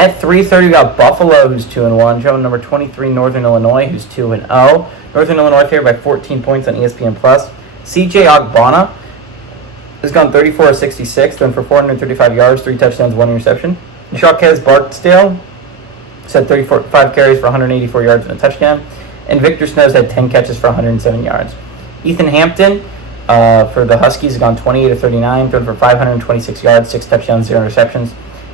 At 3:30, we got Buffalo, who's 2-1. Showing number 23, Northern Illinois, who's 2-0. Northern Illinois favored by 14 points on ESPN+. CJ Ogbonna has gone 34 of 66, thrown for 435 yards, 3 touchdowns, 1 interception. Jacquez Barksdale had 35 carries for 184 yards and a touchdown. And Victor Snows had 10 catches for 107 yards. Ethan Hampton for the Huskies has gone 28 of 39, thrown for 526 yards, 6 touchdowns, 0 interceptions.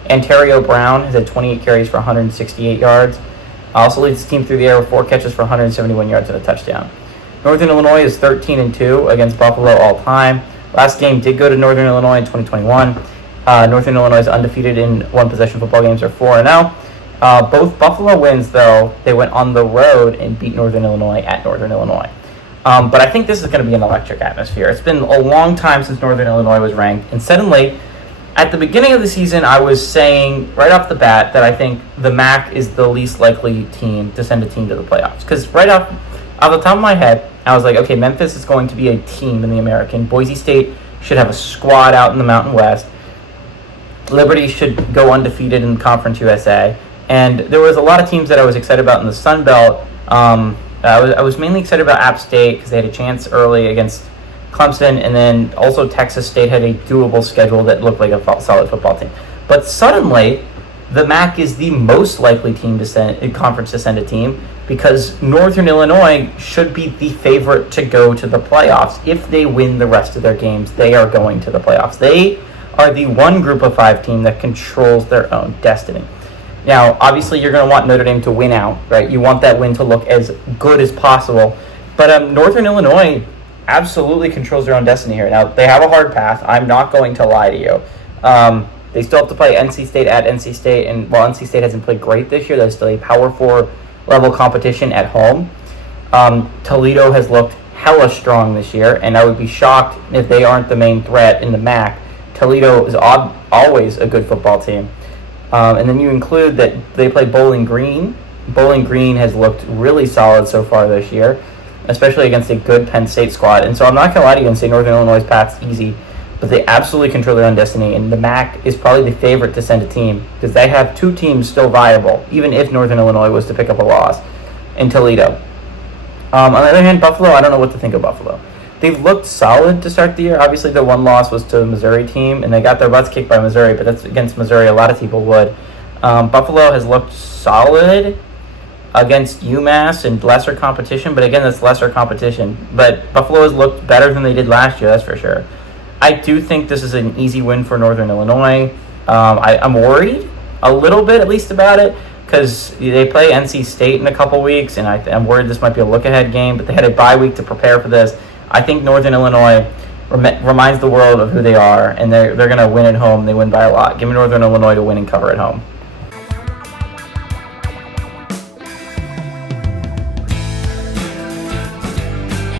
Ontario Brown has had 28 carries for 168 yards. Also leads the team through the air with 4 catches for 171 yards and a touchdown. Northern Illinois is 13-2 against Buffalo all time. Last game did go to Northern Illinois in 2021. Northern Illinois is undefeated in one-possession football games, are 4-0. Both Buffalo wins, though, they went on the road and beat Northern Illinois at Northern Illinois. But I think this is going to be an electric atmosphere. It's been a long time since Northern Illinois was ranked, and suddenly, at the beginning of the season, I was saying right off the bat that I think the MAC is the least likely team to send a team to the playoffs. Because right off the top of my head, I was like, okay, Memphis is going to be a team in the American. Boise State should have a squad out in the Mountain West. Liberty should go undefeated in Conference USA. And there was a lot of teams that I was excited about in the Sun Belt. I was mainly excited about App State because they had a chance early against Clemson, and then also Texas State had a doable schedule that looked like a solid football team. But suddenly, the MAC is the most likely team to send a team because Northern Illinois should be the favorite to go to the playoffs. If they win the rest of their games, they are going to the playoffs. They are the one Group of 5 team that controls their own destiny. Now, obviously, you're going to want Notre Dame to win out, right? You want that win to look as good as possible. But Northern Illinois absolutely controls their own destiny here. Now, they have a hard path. I'm not going to lie to you. They still have to play NC State at NC State, and while NC State hasn't played great this year, there's still a Power 4 level competition at home. Toledo has looked hella strong this year, and I would be shocked if they aren't the main threat in the MAC. Toledo is always a good football team. And then you include that they play Bowling Green. Bowling Green has looked really solid so far this year, especially against a good Penn State squad. And so I'm not going to lie to you and say Northern Illinois' path's easy, but they absolutely control their own destiny. And the MAC is probably the favorite to send a team because they have 2 teams still viable, even if Northern Illinois was to pick up a loss in Toledo. On the other hand, Buffalo, I don't know what to think of Buffalo. They've looked solid to start the year. Obviously, their one loss was to the Missouri team, and they got their butts kicked by Missouri, but that's against Missouri. A lot of people would. Buffalo has looked solid against UMass and lesser competition, but again, that's lesser competition. But Buffalo has looked better than they did last year, that's for sure. I do think this is an easy win for Northern Illinois. I'm worried a little bit, at least, about it, because they play NC State in a couple weeks, and I'm worried this might be a look-ahead game, but they had a bye week to prepare for this. I think Northern Illinois reminds the world of who they are, and they're going to win at home. They win by a lot. Give me Northern Illinois to win and cover at home.